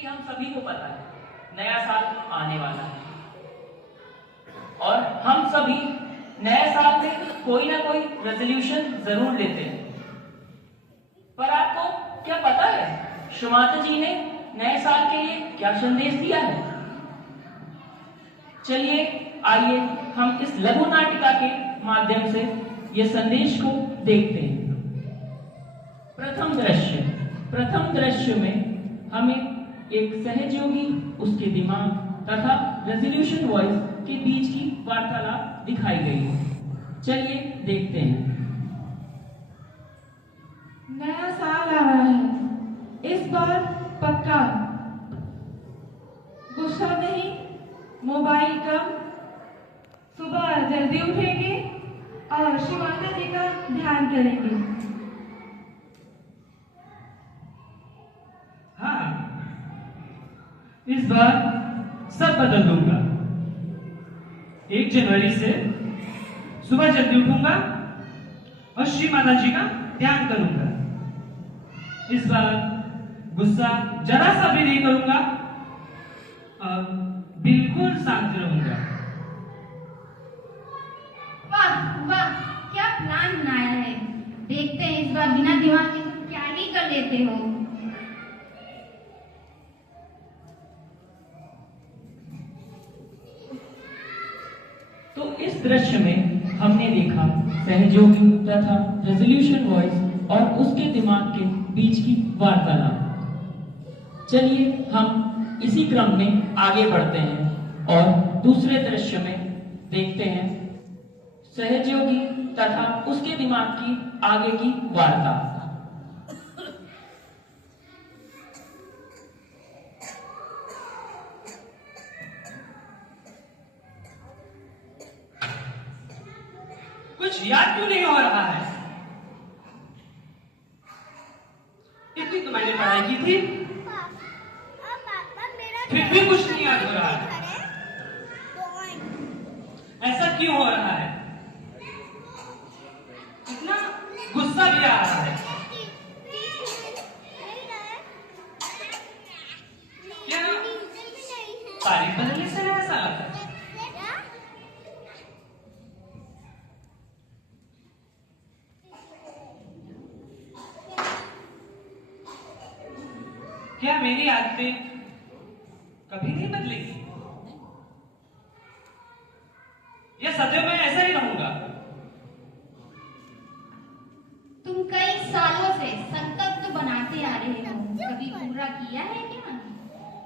कि हम सभी को पता है नया साल आने वाला है और हम सभी नए साल में कोई ना कोई रेजोल्यूशन जरूर लेते हैं। पर आपको क्या पता है श्रीमाता जी ने नए साल के लिए क्या संदेश दिया है? चलिए आइए हम इस लघु नाटिका के माध्यम से ये संदेश को देखते हैं। प्रथम दृश्य में हमें एक सहयोगी, उसके दिमाग तथा रेजोल्यूशन वॉइस के बीच की वार्तालाप दिखाई गई है। चलिए देखते हैं। नया साल आ रहा है, इस बार पक्का। गुस्सा नहीं, मोबाइल कम, सुबह जल्दी उठेंगे और श्री माता जी का ध्यान करेंगे। हाँ, इस बार सब बदल दूंगा। 1 जनवरी से सुबह जल्दी उठूंगा और श्री माता जी का ध्यान करूंगा। इस बार गुस्सा जरा सा भी नहीं करूंगा और बिल्कुल शांत रहूंगा। वाह वाह, क्या प्लान बनाया है। देखते हैं इस बार बिना दिमाग के तुम क्या ही कर लेते हो। तो इस दृश्य में हमने देखा सहयोगी तथा रेजोल्यूशन वॉइस और उसके दिमाग के बीच की वार्तालाप। चलिए हम इसी क्रम में आगे बढ़ते हैं और दूसरे दृश्य में देखते हैं सहयोगी तथा उसके दिमाग की आगे की वार्ता। कुछ याद क्यों नहीं हो रहा है? इतनी तो मैंने पढ़ाई की थी, फिर भी कुछ नहीं याद हो रहा है। ऐसा क्यों हो रहा है? इतना गुस्सा भी आ रहा है। क्या तारीख बदलने से ऐसा आता है? क्या मेरी आदतें कभी नहीं बदलेगी? या सदैव मैं ऐसा ही रहूंगा? तुम कई सालों से संकल्प तो बनाते आ रहे हो, कभी पूरा किया है क्या?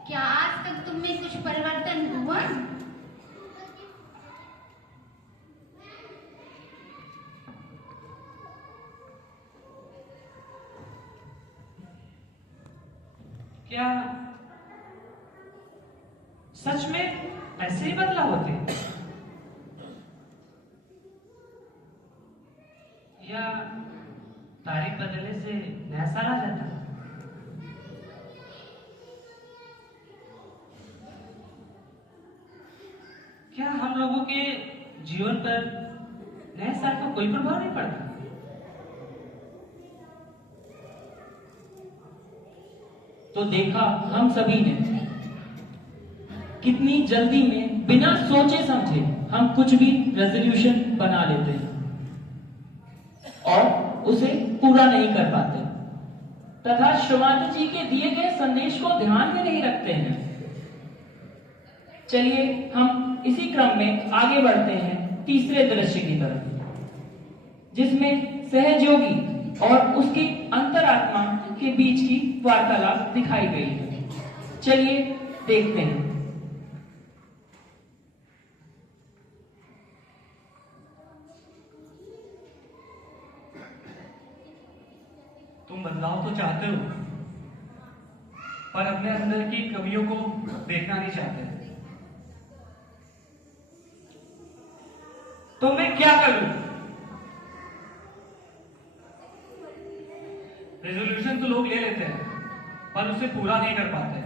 क्या आज तक तुम में कुछ परिवर्तन हुआ? क्या सच में ऐसे ही बदलाव होते हैं? या तारीख बदलने से नया साल आ जाता है? क्या हम लोगों के जीवन पर नए साल का कोई प्रभाव नहीं पड़ता? तो देखा हम सभी ने कितनी जल्दी में बिना सोचे समझे हम कुछ भी रेजोल्यूशन बना लेते हैं और उसे पूरा नहीं कर पाते तथा श्रीमाता जी के दिए गए संदेश को ध्यान में नहीं रखते हैं। चलिए हम इसी क्रम में आगे बढ़ते हैं तीसरे दृश्य की तरफ, जिसमें सहयोगी और उसकी अंतरात्मा के बीच की वार्तालाप दिखाई गई है। चलिए देखते हैं। तुम बदलाव तो चाहते हो, पर अपने अंदर की कमियों को देखना नहीं चाहते। तो मैं क्या करूं? रेजोल्यूशन तो लोग ले लेते हैं, पर उसे पूरा नहीं कर पाते।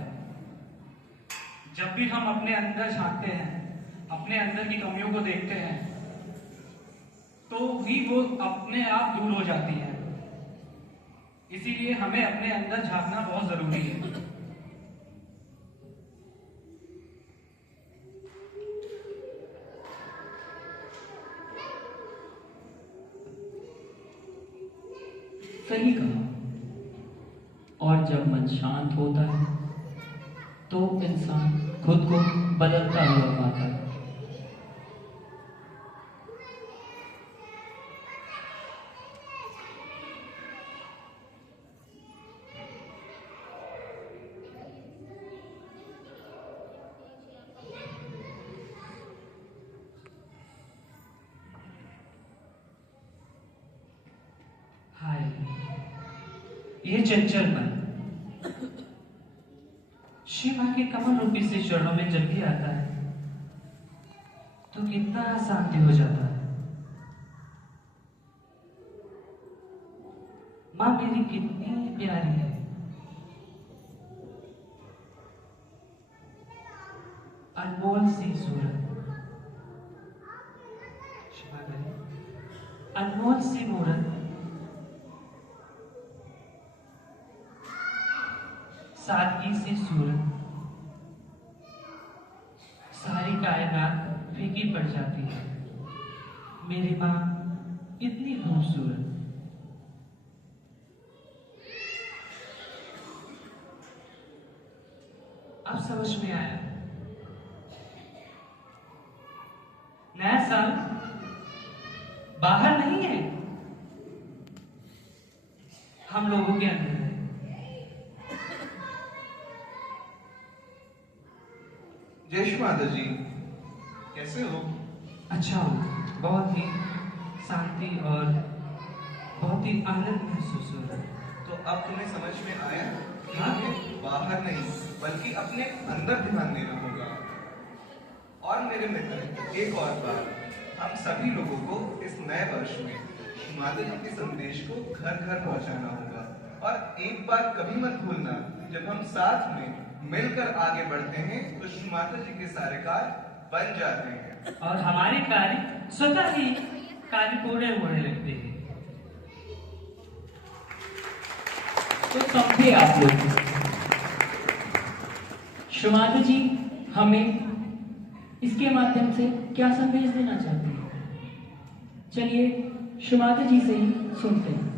जब भी हम अपने अंदर झांकते हैं, अपने अंदर की कमियों को देखते हैं, तो ही वो अपने आप दूर हो जाती है। इसीलिए हमें अपने अंदर झांकना बहुत जरूरी है। सही कहा। और जब मन शांत होता है तो इंसान खुद को बदलता हुआ पाता है। हाय, ये चंचल मन श्री माँ के कमल रूपी से चरणों में जब भी आता है तो कितना शांति हो जाता है। माँ मेरी कितनी प्यारी है। अनमोल सी सूरत, क्षमा करें, अनमोल सी मूरत, सादगी से सूरत, सारी कायनात फीकी पड़ जाती है। मेरी माँ इतनी खूबसूरत। अब समझ में आया, नया साल बाहर नहीं है, हम लोगों के अंदर है। जय माता जी, कैसे हो? अच्छा हो, बहुत ही शांति और बहुत ही आनंद महसूस हो रहा है। तो अब तुम्हें समझ में आया कि हाँ। हमें बाहर नहीं बल्कि अपने अंदर ध्यान देना होगा। और मेरे मित्र, एक और बात, हम सभी लोगों को इस नए वर्ष में माता जी के संदेश को घर घर पहुंचाना होगा। और एक बात कभी मत भूलना, जब हम साथ में मिलकर आगे बढ़ते हैं तो श्री माता जी के सारे कार्य बन जाते हैं और हमारे कार्य स्वतः ही कार्य पूरे होने लगते हैं। तो समझे आप लोग, श्री माता जी हमें इसके माध्यम से क्या संदेश देना चाहते हैं? चलिए श्री माता जी से ही सुनते हैं।